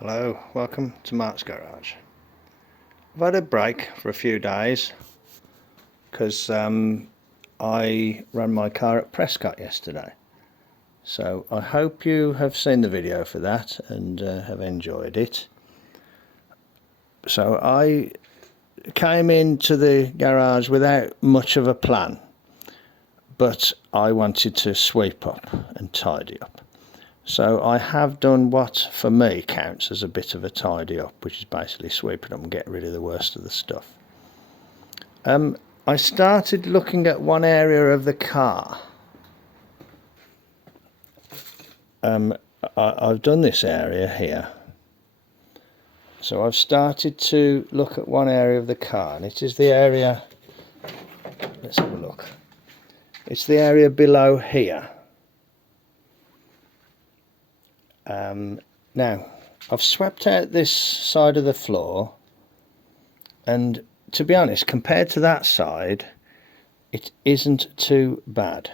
Hello, welcome to Mart's Garage. I've had a break for a few days because I ran my car at Prescott yesterday. So I hope you have seen the video for that and have enjoyed it. So I came into the garage without much of a plan, but I wanted to sweep up and tidy up. So I have done what for me counts as a bit of a tidy up, which is basically sweeping up and getting rid of the worst of the stuff. I started looking at one area of the car. I've done this area here. So I've started to look at one area of the car, and it is the area, let's have a look. It's the area below here. Now, I've swept out this side of the floor, and to be honest, compared to that side, it isn't too bad.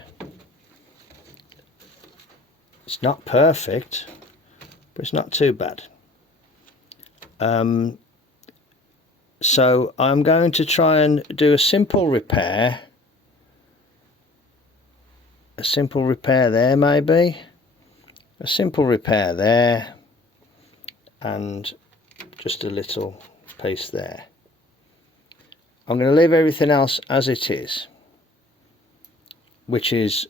It's not perfect, but it's not too bad. So I'm going to try and do a simple repair. A simple repair there, maybe. A simple repair there, and just a little piece there. I'm going to leave everything else as it is, which is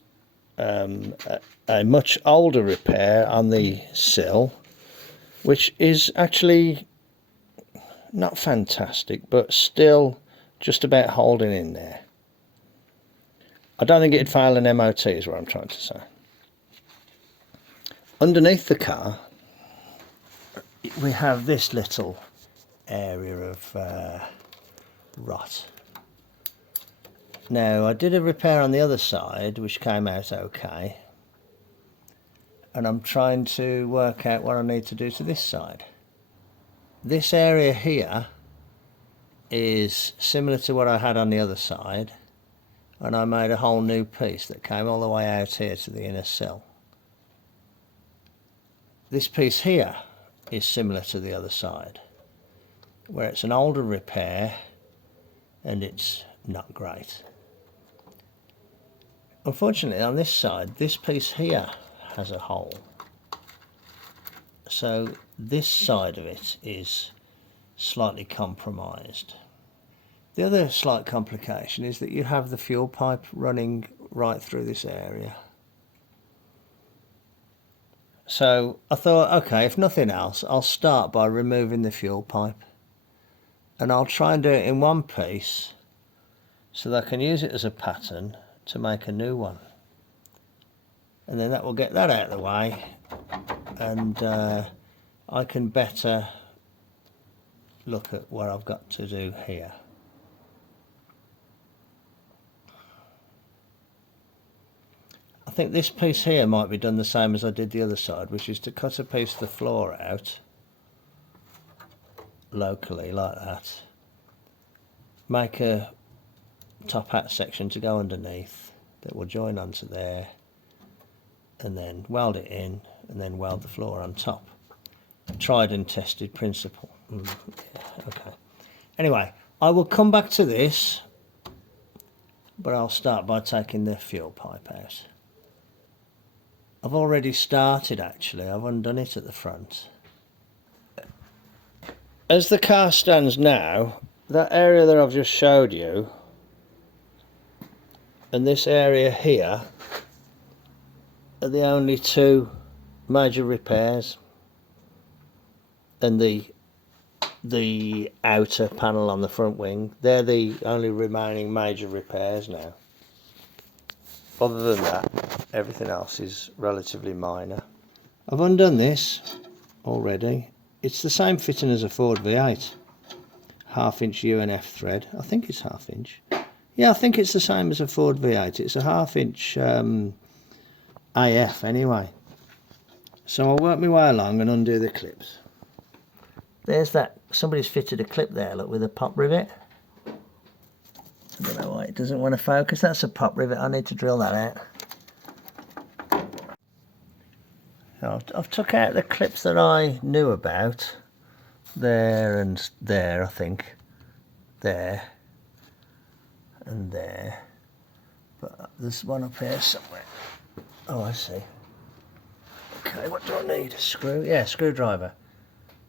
a much older repair on the sill, which is actually not fantastic, but still just about holding in there. I don't think it'd fail an MOT is what I'm trying to say. Underneath the car we have this little area of rot. Now I did a repair on the other side which came out okay, and I'm trying to work out what I need to do to this side. This area here is similar to what I had on the other side, and I made a whole new piece that came all the way out here to the inner sill. This piece here is similar to the other side, where it's an older repair and it's not great. Unfortunately on this side, this piece here has a hole. So this side of it is slightly compromised. The other slight complication is that you have the fuel pipe running right through this area. So I thought, okay, if nothing else, I'll start by removing the fuel pipe, and I'll try and do it in one piece so that I can use it as a pattern to make a new one. And then that will get that out of the way, and I can better look at what I've got to do here. I think this piece here might be done the same as I did the other side, which is to cut a piece of the floor out locally like that, make a top hat section to go underneath that will join onto there, and then weld it in, and then weld the floor on top. Tried and tested principle. Yeah, okay. Anyway, I will come back to this, but I'll start by taking the fuel pipe out. I've already started actually, I've undone it at the front. As the car stands now, that area that I've just showed you and this area here are the only two major repairs, and the outer panel on the front wing, they're the only remaining major repairs now. Other than that, everything else is relatively minor. I've undone this already. It's the same fitting as a Ford V8. 1/2 inch UNF thread. I think it's 1/2 inch. Yeah, I think it's the same as a Ford V8. It's a 1/2 inch AF anyway. So I'll work my way along and undo the clips. There's that, somebody's fitted a clip there, look, with a pop rivet. I don't know why it doesn't want to focus. That's a pop rivet. I need to drill that out. I've took out the clips that I knew about. There and there, I think. There and there. But there's one up here somewhere. Oh, I see. Okay, what do I need? A screw? Yeah, screwdriver.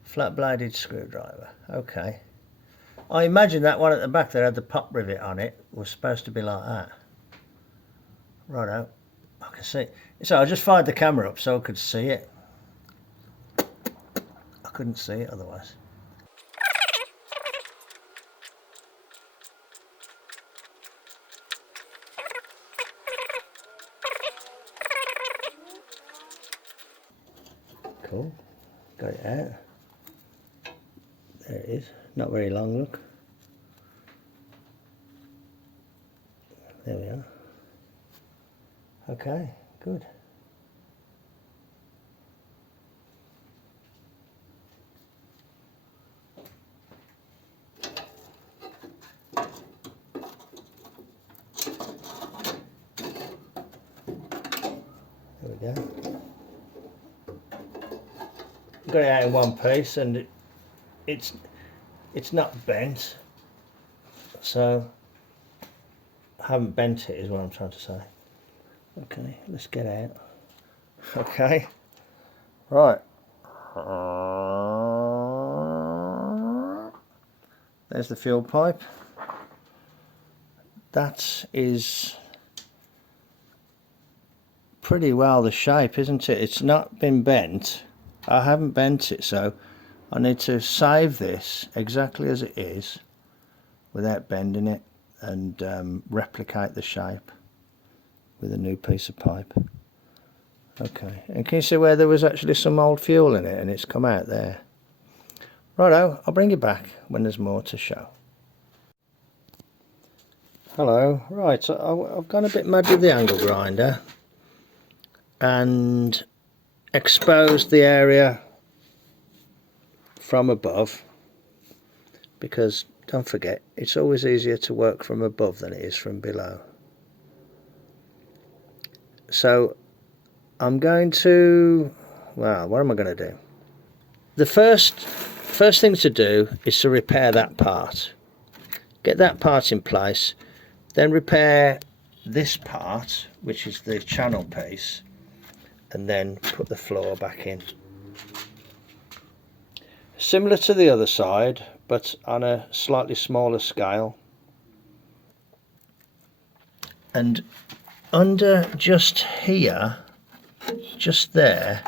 Flat-bladed screwdriver. Okay. I imagine that one at the back that had the pop rivet on it was supposed to be like that. Righto. I can see. So I just fired the camera up so I could see it. I couldn't see it otherwise. Cool. Got it out. There it is. Not very long, look. There we are. Okay, good. There we go. Got it out in one piece, and it's not bent, so I haven't bent it is what I'm trying to say. Okay, let's get out. Okay, right. There's the fuel pipe. That is pretty well the shape, isn't it? It's not been bent. I haven't bent it, so I need to save this exactly as it is without bending it and replicate the shape with a new piece of pipe. Okay, and can you see where there was actually some old fuel in it and it's come out there? Righto, I'll bring you back when there's more to show. Hello, right, so I've gone a bit mad with the angle grinder and exposed the area from above, because don't forget, it's always easier to work from above than it is from below. So I'm going to, well, what am I going to do? The first thing to do is to repair that part. Get that part in place, then repair this part, which is the channel piece, and then put the floor back in. Similar to the other side, but on a slightly smaller scale. And under just here, just there,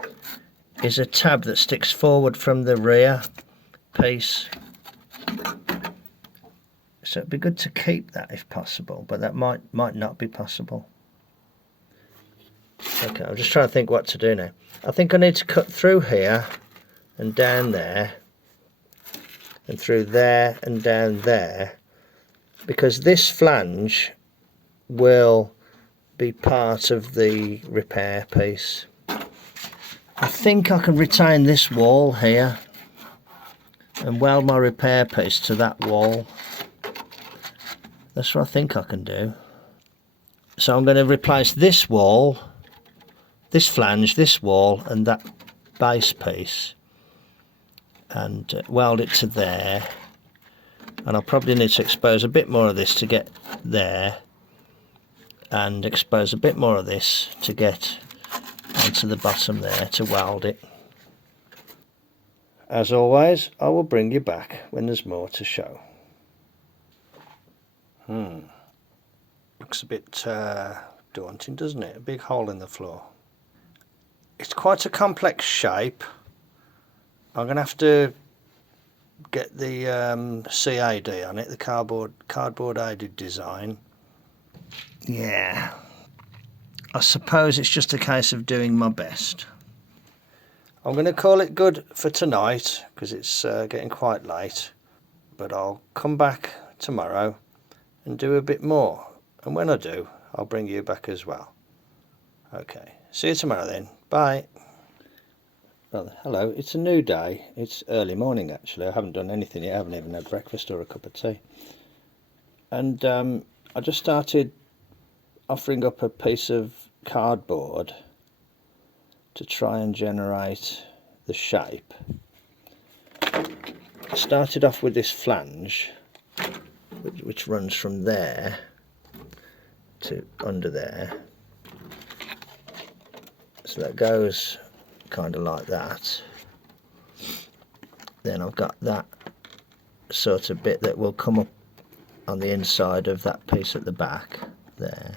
is a tab that sticks forward from the rear piece. So it'd be good to keep that if possible, but that might not be possible. Okay, I'm just trying to think what to do now. I think I need to cut through here and down there, and through there and down there, because this flange will be part of the repair piece. I think I can retain this wall here and weld my repair piece to that wall. That's what I think I can do. So I'm going to replace this wall, this flange, this wall and that base piece, and weld it to there. And I'll probably need to expose a bit more of this to get there, and expose a bit more of this to get onto the bottom there to weld it. As always, I will bring you back when there's more to show. Looks a bit daunting, doesn't it? A big hole in the floor. It's quite a complex shape. I'm going to have to get the CAD on it, the cardboard aided design. Yeah, I suppose it's just a case of doing my best. I'm going to call it good for tonight because it's getting quite late, but I'll come back tomorrow and do a bit more, and when I do I'll bring you back as well. Okay, see you tomorrow then. Bye. Well, hello, it's a new day. It's early morning actually. I haven't done anything yet. I haven't even had breakfast or a cup of tea, and I just started offering up a piece of cardboard to try and generate the shape. I started off with this flange which runs from there to under there, so that goes kind of like that. Then I've got that sort of bit that will come up on the inside of that piece at the back there.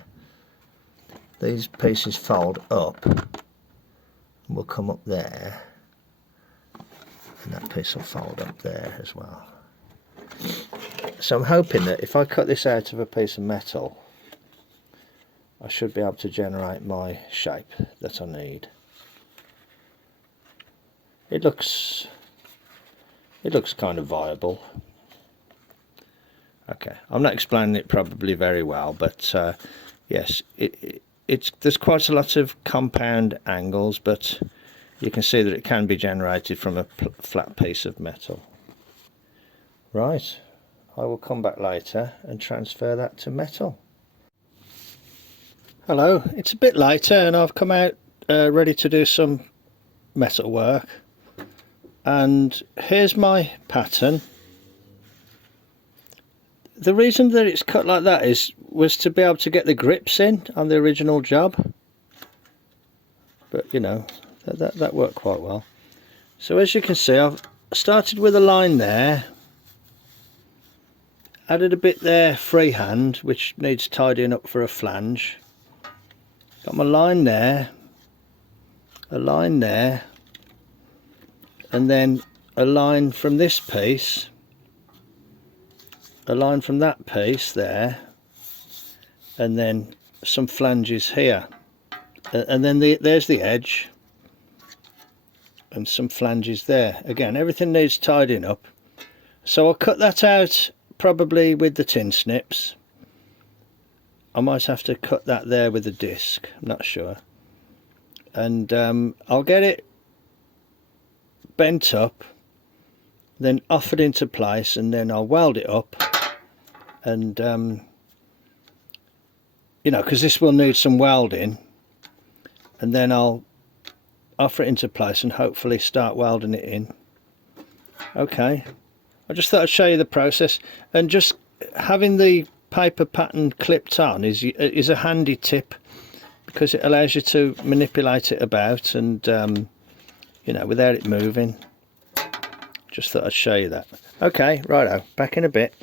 These pieces fold up and will come up there, and that piece will fold up there as well. So I'm hoping that if I cut this out of a piece of metal, I should be able to generate my shape that I need. It looks kind of viable. Okay, I'm not explaining it probably very well, but yes, there's quite a lot of compound angles, but you can see that it can be generated from a flat piece of metal. Right, I will come back later and transfer that to metal. Hello, it's a bit later and I've come out ready to do some metal work, and here's my pattern. The reason that it's cut like that was to be able to get the grips in on the original job, but you know, that worked quite well. So as you can see, I've started with a line there, added a bit there freehand which needs tidying up for a flange, got my line there, a line there, and then a line from this piece, a line from that piece there, and then some flanges here, and then there's the edge and some flanges there. Again, everything needs tidying up, so I'll cut that out probably with the tin snips. I might have to cut that there with a disc, I'm not sure, and I'll get it bent up, then offered into place, and then I'll weld it up, and you know, because this will need some welding, and then I'll offer it into place and hopefully start welding it in. Okay, I just thought I'd show you the process, and just having the paper pattern clipped on is a handy tip, because it allows you to manipulate it about and you know, without it moving. Just thought I'd show you that. Okay, righto, back in a bit.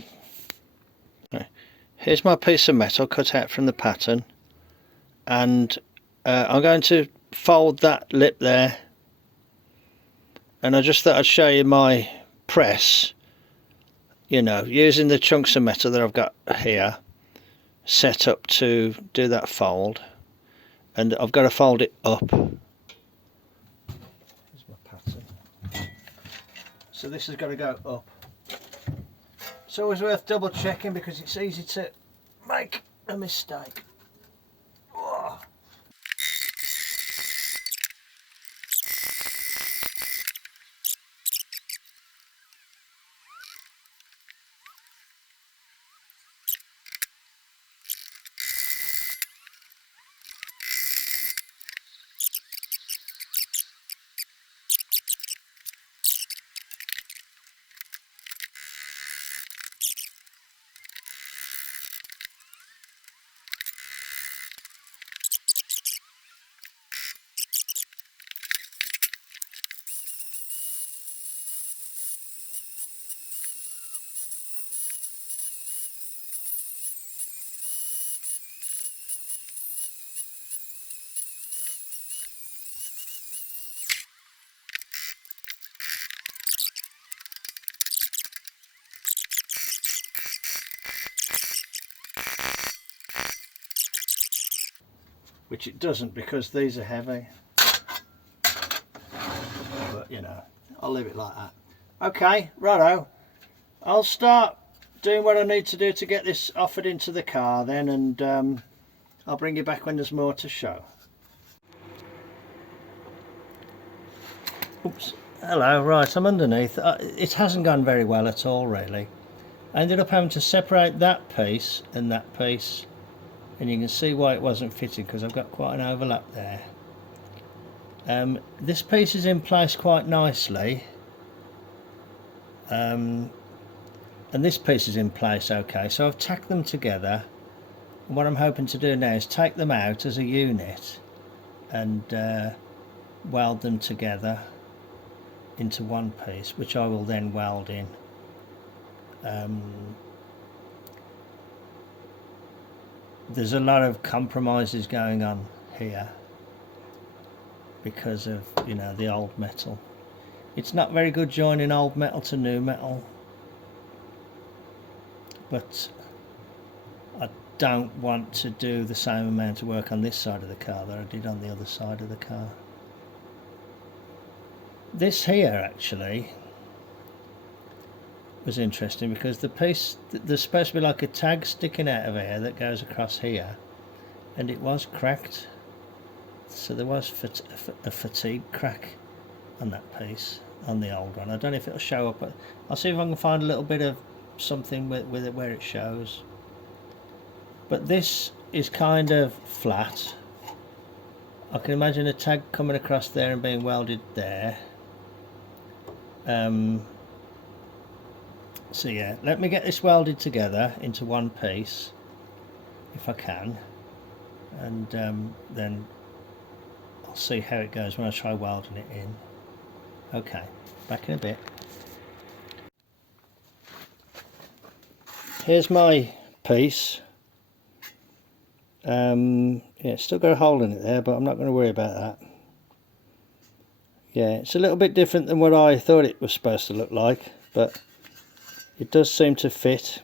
Here's my piece of metal cut out from the pattern, and I'm going to fold that lip there, and I just thought I'd show you my press, you know, using the chunks of metal that I've got here set up to do that fold, and I've got to fold it up. Here's my pattern. So this has got to go up. It's always worth double checking because it's easy to make a mistake. Whoa. Which it doesn't, because these are heavy, but you know, I'll leave it like that. Okay, righto, I'll start doing what I need to do to get this offered into the car then, and I'll bring you back when there's more to show. Oops, hello, right, I'm underneath. It hasn't gone very well at all really. I ended up having to separate that piece and that piece, and you can see why it wasn't fitting, because I've got quite an overlap there. This piece is in place quite nicely, and this piece is in place okay, so I've tacked them together. And what I'm hoping to do now is take them out as a unit and weld them together into one piece, which I will then weld in. There's a lot of compromises going on here because of, you know, the old metal. It's not very good joining old metal to new metal, but I don't want to do the same amount of work on this side of the car that I did on the other side of the car. This here actually was interesting because the piece, there's supposed to be like a tag sticking out of here that goes across here, and it was cracked, so there was a fatigue crack on that piece, on the old one. I don't know if it'll show up, but I'll see if I can find a little bit of something with it where it shows. But this is kind of flat. I can imagine a tag coming across there and being welded there. So yeah, let me get this welded together into one piece if I can, and then I'll see how it goes when I try welding it in. Okay, back in a bit. Here's my piece. Yeah, it's still got a hole in it there, but I'm not going to worry about that. Yeah, it's a little bit different than what I thought it was supposed to look like, but it does seem to fit.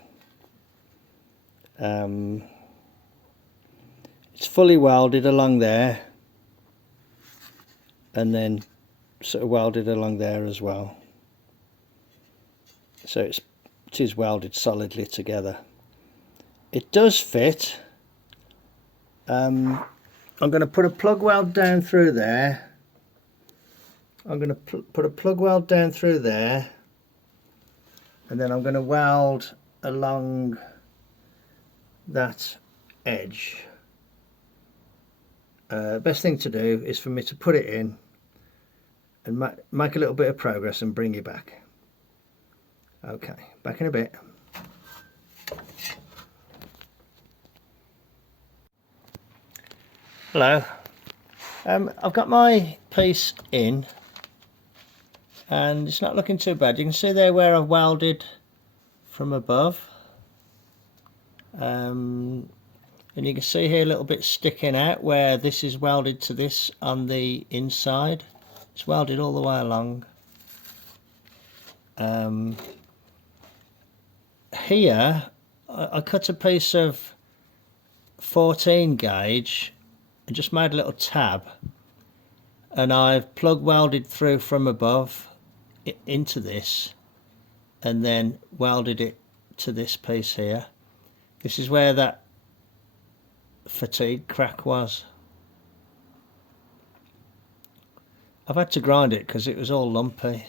It's fully welded along there, and then sort of welded along there as well. So it is welded solidly together. It does fit. I'm going to put a plug weld down through there. I'm going to put a plug weld down through there, and then I'm going to weld along that edge. Best thing to do is for me to put it in and make a little bit of progress and bring it back. Okay, back in a bit. Hello. I've got my piece in and it's not looking too bad. You can see there where I've welded from above, and you can see here a little bit sticking out where this is welded to this on the inside. It's welded all the way along. Here I cut a piece of 14 gauge and just made a little tab, and I've plug welded through from above into this and then welded it to this piece here. This is where that fatigue crack was. I've had to grind it because it was all lumpy.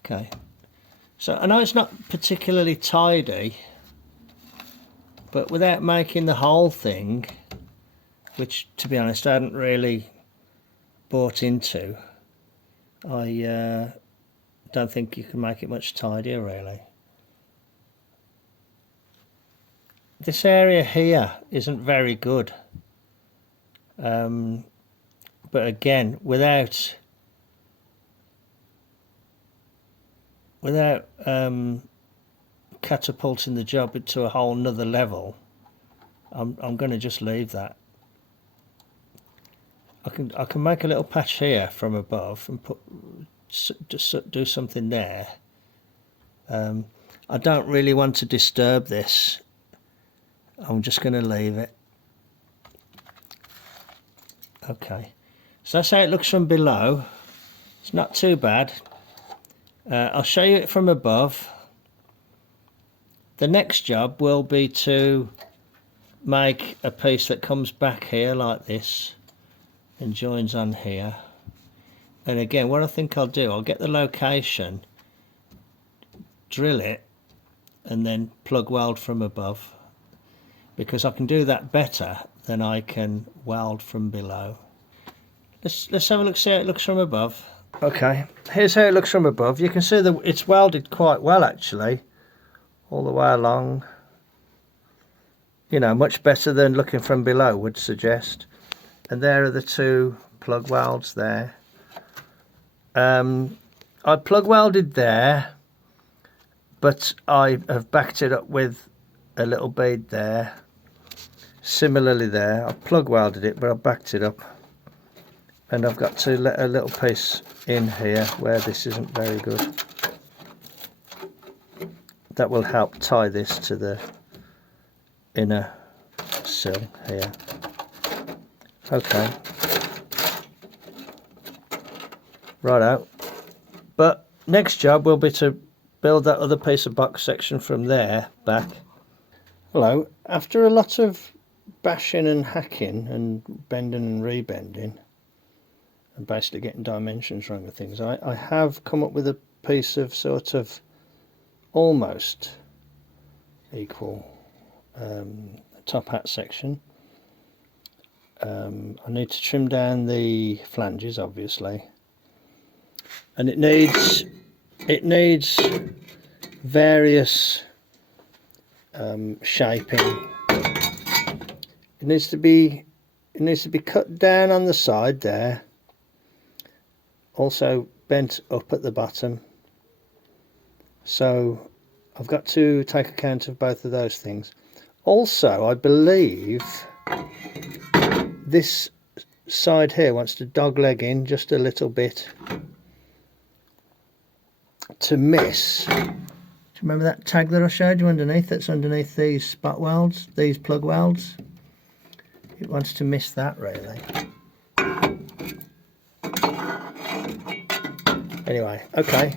Okay, so I know it's not particularly tidy, but without making the whole thing, which to be honest I hadn't really bought into, I don't think you can make it much tidier really. This area here isn't very good, but again, without catapulting the job into a whole nother level, I'm going to just leave that. I can make a little patch here from above and just do something there. I don't really want to disturb this. I'm just going to leave it. Okay, so that's how it looks from below. It's not too bad. I'll show you it from above. The next job will be to make a piece that comes back here like this and joins on here. And again, what I think I'll do, I'll get the location, drill it, and then plug weld from above, because I can do that better then I can weld from below. Let's have a look, see how it looks from above. Okay, here's how it looks from above. You can see that it's welded quite well actually, all the way along. You know, much better than looking from below would suggest. And there are the two plug welds there. I plug welded there, but I have backed it up with a little bead there. Similarly there, I've plug welded it, but I've backed it up. And I've got to let a little piece in here where this isn't very good. That will help tie this to the inner sill here. Okay. Righto. But next job will be to build that other piece of box section from there back. Hello. After a lot of bashing and hacking and bending and rebending and basically getting dimensions wrong with things, I have come up with a piece of sort of almost equal top hat section. I need to trim down the flanges obviously, and it needs various shaping. It needs to be cut down on the side there, also bent up at the bottom. So I've got to take account of both of those things. Also, I believe this side here wants to dogleg in just a little bit to miss. Do you remember that tag that I showed you underneath? That's underneath these spot welds, these plug welds. It wants to miss that really. Anyway, okay.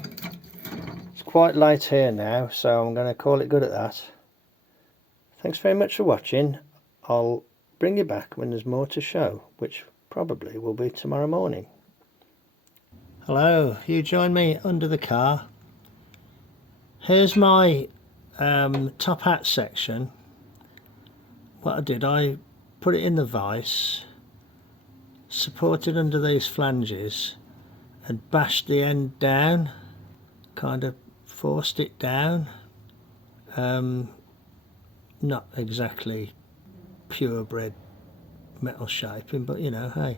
It's quite late here now, so I'm going to call it good at that. Thanks very much for watching. I'll bring you back when there's more to show, which probably will be tomorrow morning. Hello, you join me under the car. Here's my top hat section. What I did, I put it in the vise, supported under these flanges, and bashed the end down, kind of forced it down. Not exactly purebred metal shaping, but you know, hey.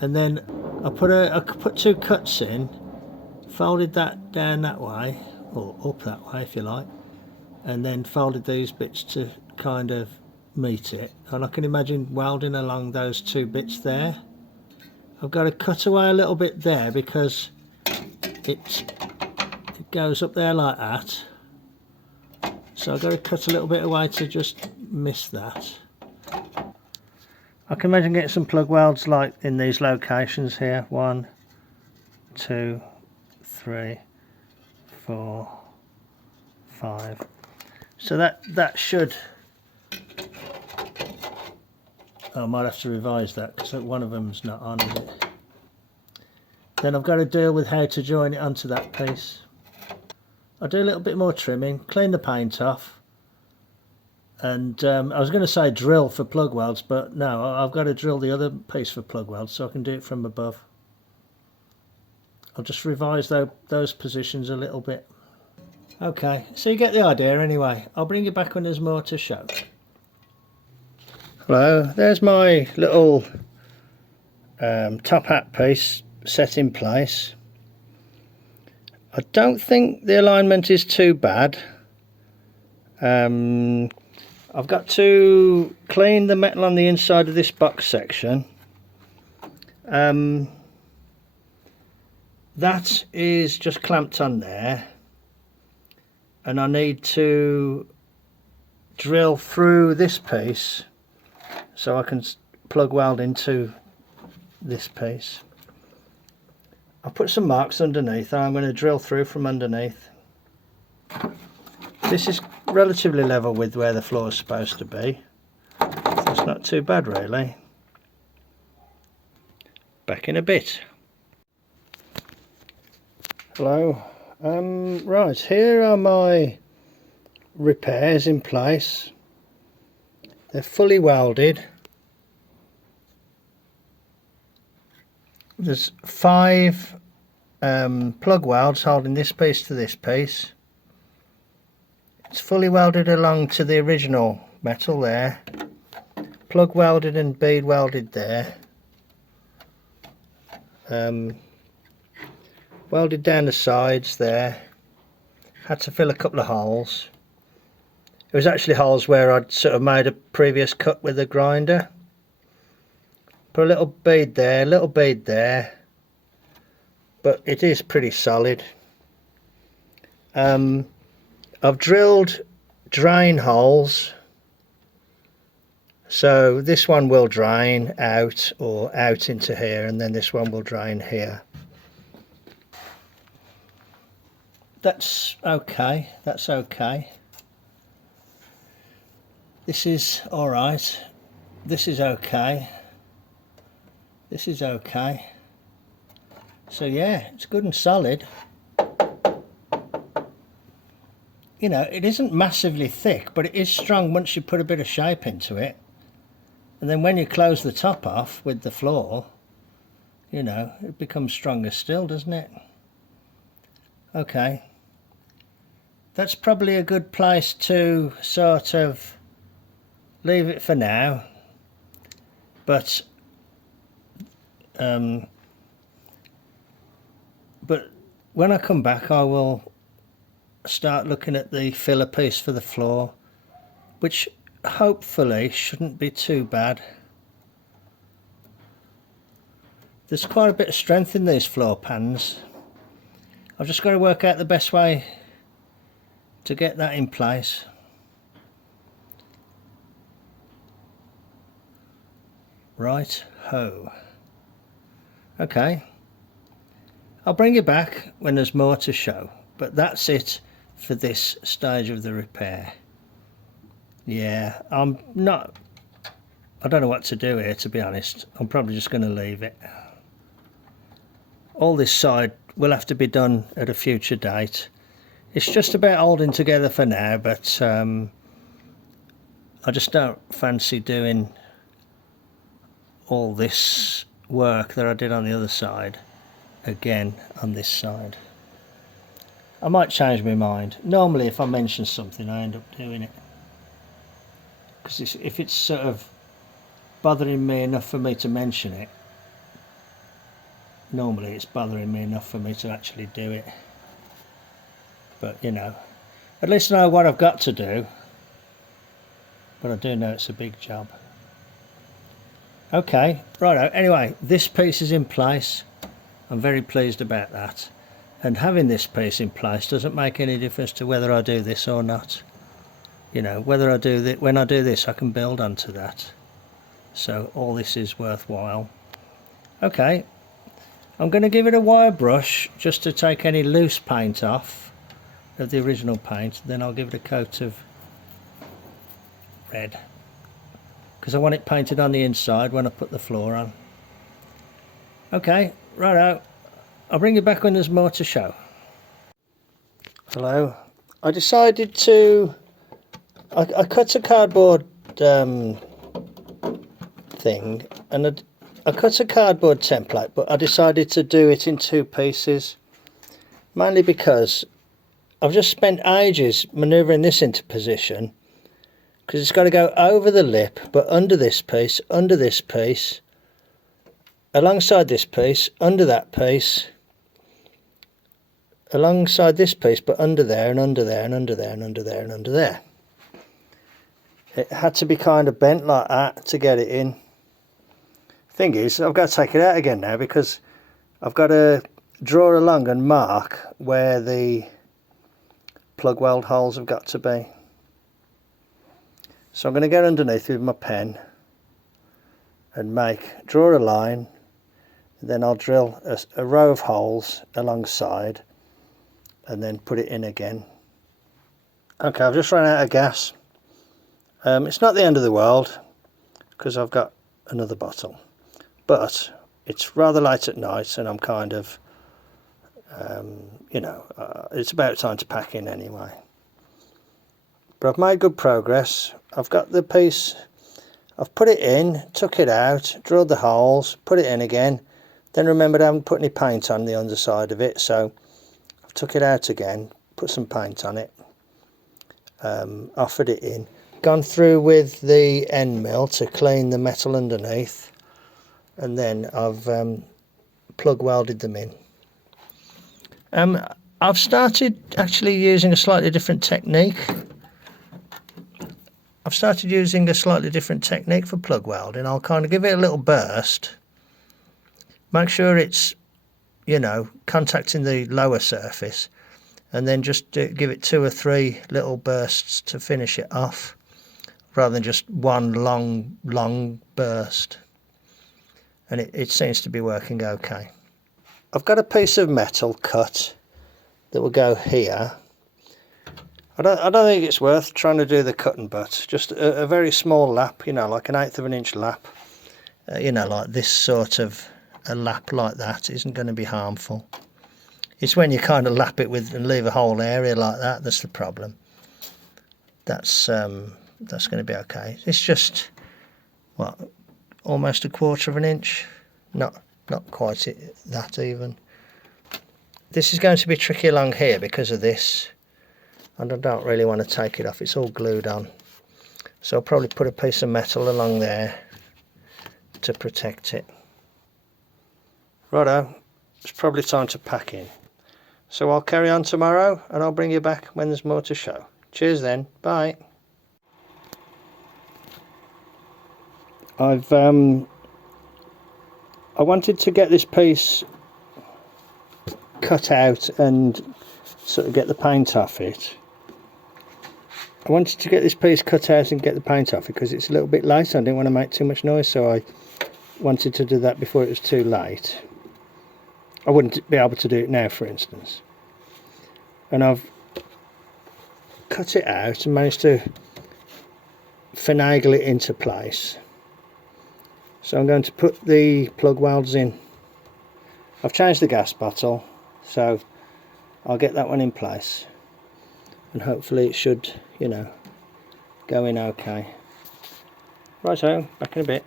And then I put two cuts in, folded that down that way, or up that way if you like, and then folded these bits to kind of meet it. And I can imagine welding along those two bits there. I've got to cut away a little bit there because it goes up there like that. So I've got to cut a little bit away to just miss that. I can imagine getting some plug welds like in these locations here. 1, 2, 3, 4, 5. So that should... I might have to revise that because one of them's not on, is it? Then I've got to deal with how to join it onto that piece. I'll do a little bit more trimming, clean the paint off, and I was going to say drill for plug welds, but no, I've got to drill the other piece for plug welds so I can do it from above. I'll just revise those positions a little bit. Okay, so you get the idea anyway. I'll bring you back when there's more to show. Hello, there's my little top hat piece set in place. I don't think the alignment is too bad. I've got to clean the metal on the inside of this box section. That is just clamped on there, and I need to drill through this piece so I can plug weld into this piece. I'll put some marks underneath and I'm going to drill through from underneath. This is relatively level with where the floor is supposed to be. It's not too bad really. Back in a bit. Hello. Right, here are my repairs in place. They're fully welded. There's 5 plug welds holding this piece to this piece. It's fully welded along to the original metal there. Plug welded and bead welded there. Welded down the sides there. Had to fill a couple of holes. It was actually holes where I'd sort of made a previous cut with a grinder. Put a little bead there, a little bead there, but it is pretty solid. I've drilled drain holes, so this one will drain out or out into here, and then this one will drain here. That's okay, that's okay. This is alright, this is okay, this is okay. So yeah, it's good and solid. You know, it isn't massively thick, but it is strong once you put a bit of shape into it. And then when you close the top off with the floor, you know, it becomes stronger still, doesn't it? Okay. That's probably a good place to sort of leave it for now. But when I come back, I will start looking at the filler piece for the floor, which hopefully shouldn't be too bad. There's quite a bit of strength in these floor pans. I've just got to work out the best way to get that in place. Right ho. Okay, I'll bring you back when there's more to show, but that's it for this stage of the repair. Yeah, I don't know what to do here, to be honest. I'm probably just going to leave it. All this side will have to be done at a future date. It's just about holding together for now, but I just don't fancy doing all this work that I did on the other side again on this side. I might change my mind. Normally if I mention something I end up doing it, because if it's sort of bothering me enough for me to mention it, normally it's bothering me enough for me to actually do it. But you know, at least I know what I've got to do, but I do know it's a big job. Okay, righto. Anyway, this piece is in place. I'm very pleased about that. And having this piece in place doesn't make any difference to whether I do this or not. You know, whether I do this, when I do this, I can build onto that. So all this is worthwhile. Okay, I'm going to give it a wire brush just to take any loose paint off of the original paint. Then I'll give it a coat of red, because I want it painted on the inside when I put the floor on. Okay, righto. I'll bring you back when there's more to show. Hello. I decided to... I cut a cardboard thing, and I cut a cardboard template, but I decided to do it in 2 pieces. Mainly because I've just spent ages manoeuvring this into position, because it's got to go over the lip, but under this piece, alongside this piece, under that piece, alongside this piece, but under there and under there and under there and under there and under there. It had to be kind of bent like that to get it in. Thing is, I've got to take it out again now, because I've got to draw along and mark where the plug weld holes have got to be. So I'm going to get underneath with my pen and draw a line, and then I'll drill a row of holes alongside and then put it in again. Okay, I've just run out of gas. It's not the end of the world, because I've got another bottle, but it's rather late at night and I'm kind of you know, it's about time to pack in anyway. But I've made good progress. I've got the piece, I've put it in, took it out, drilled the holes, put it in again, Then remembered I haven't put any paint on the underside of it, so I took it out again, put some paint on it, offered it in, gone through with the end mill to clean the metal underneath, and then I've plug welded them in. I've started actually using a slightly different technique. For plug welding. I'll kind of give it a little burst, make sure it's, you know, contacting the lower surface, and then just give it 2 or 3 little bursts to finish it off, rather than just one long burst. And it seems to be working okay. I've got a piece of metal cut that will go here. I don't think it's worth trying to do the cut and butt. Just a very small lap, you know, like 1/8 of an inch lap. You know, like this sort of a lap like that isn't going to be harmful. It's when you kind of lap it with and leave a whole area like that that's the problem. That's going to be okay. It's just what, almost 1/4 of an inch. Not quite that even. This is going to be tricky along here because of this, and I don't really want to take it off. It's all glued on, so I'll probably put a piece of metal along there to protect it. Righto, it's probably time to pack in, so I'll carry on tomorrow and I'll bring you back when there's more to show. Cheers then, bye. I wanted to get this piece cut out and sort of get the paint off it. Because it's a little bit late. I didn't want to make too much noise, so I wanted to do that before it was too late. I wouldn't be able to do it now, for instance. And I've cut it out and managed to finagle it into place. So I'm going to put the plug welds in. I've changed the gas bottle, so I'll get that one in place, and hopefully it should, you know, go in okay. Righto, back in a bit.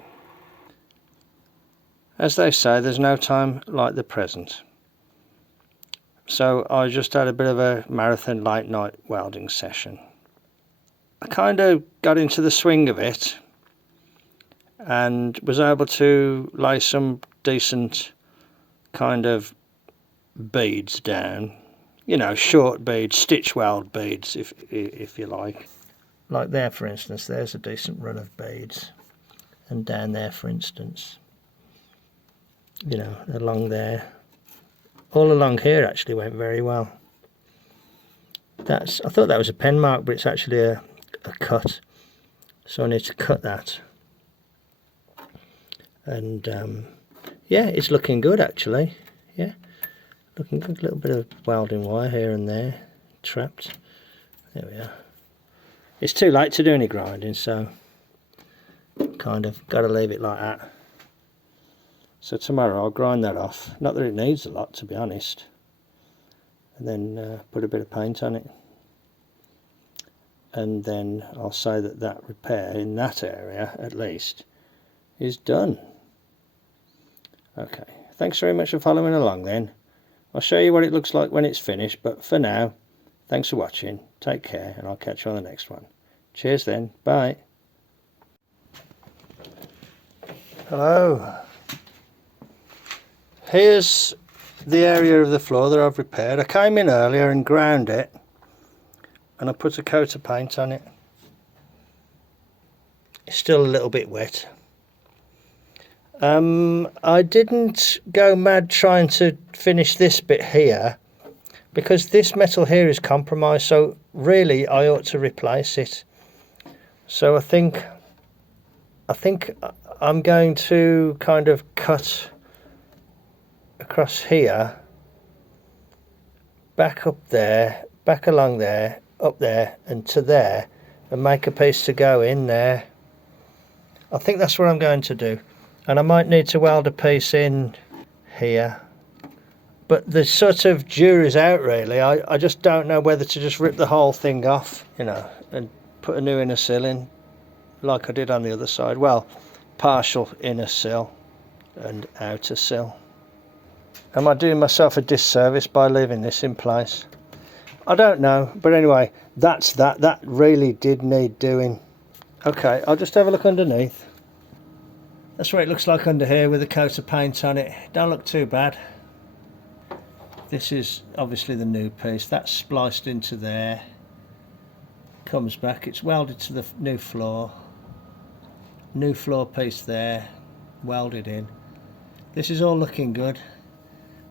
As they say, there's no time like the present. So I just had a bit of a marathon late night welding session. I kind of got into the swing of it and was able to lay some decent kind of beads down, you know, short beads, stitch weld beads, if you like there, for instance. There's a decent run of beads, and down there, for instance, you know, along there, all along here actually went very well. I thought that was a pen mark, but it's actually a cut, so I need to cut that. And yeah, it's looking good actually. Yeah, looking good. A little bit of welding wire here and there trapped. There we are. It's too late to do any grinding, so kind of got to leave it like that. So tomorrow I'll grind that off. Not that it needs a lot, to be honest. And then put a bit of paint on it. And then I'll say that repair in that area, at least, is done. Okay, thanks very much for following along then. I'll show you what it looks like when it's finished, but for now, thanks for watching, take care, and I'll catch you on the next one. Cheers then, bye. Hello. Here's the area of the floor that I've repaired. I came in earlier and ground it, and I put a coat of paint on it. It's still a little bit wet. I didn't go mad trying to finish this bit here, because this metal here is compromised, so really I ought to replace it. So I think I'm going to kind of cut across here, back up there, back along there, up there and to there, and make a piece to go in there. I think that's what I'm going to do. And I might need to weld a piece in here, but the sort of jury's out really. I just don't know whether to just rip the whole thing off, you know, and put a new inner sill in like I did on the other side. Well, partial inner sill and outer sill. Am I doing myself a disservice by leaving this in place? I don't know, but anyway, that's that. That really did need doing. Okay, I'll just have a look underneath. That's what it looks like under here with a coat of paint on it. Don't look too bad. This is obviously the new piece. That's spliced into there. Comes back. It's welded to the new floor. New floor piece there. Welded in. This is all looking good.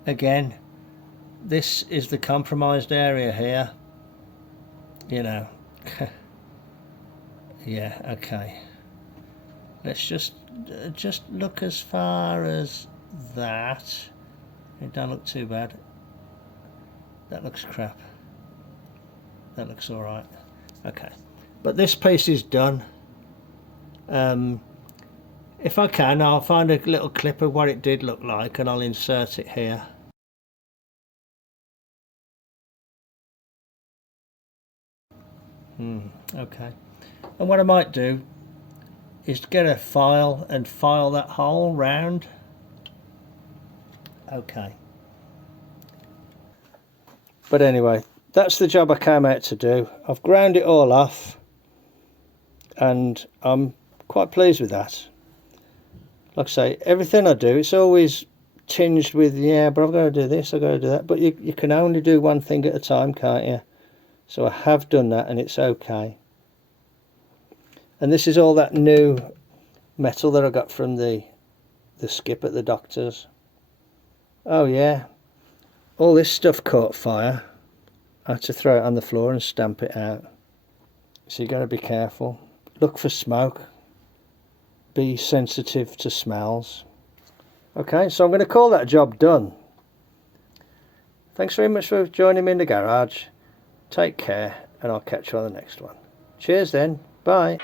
Again, this is the compromised area here. You know. Yeah, okay. Let's just look as far as that. It don't look too bad. That looks crap. That looks alright. Okay. But this piece is done. If I can, I'll find a little clip of what it did look like and I'll insert it here. Okay. And what I might do is get a file and file that hole round. Okay. But anyway, that's the job I came out to do. I've ground it all off and I'm quite pleased with that. Like I say, everything I do, it's always tinged with, yeah, but I've got to do this, I've got to do that. But you can only do one thing at a time, can't you? So I have done that and it's okay. And this is all that new metal that I got from the skip at the doctor's. Oh yeah, all this stuff caught fire. I had to throw it on the floor and stamp it out. So you got to be careful. Look for smoke. Be sensitive to smells. Okay, so I'm going to call that job done. Thanks very much for joining me in the garage. Take care and I'll catch you on the next one. Cheers then. Bye.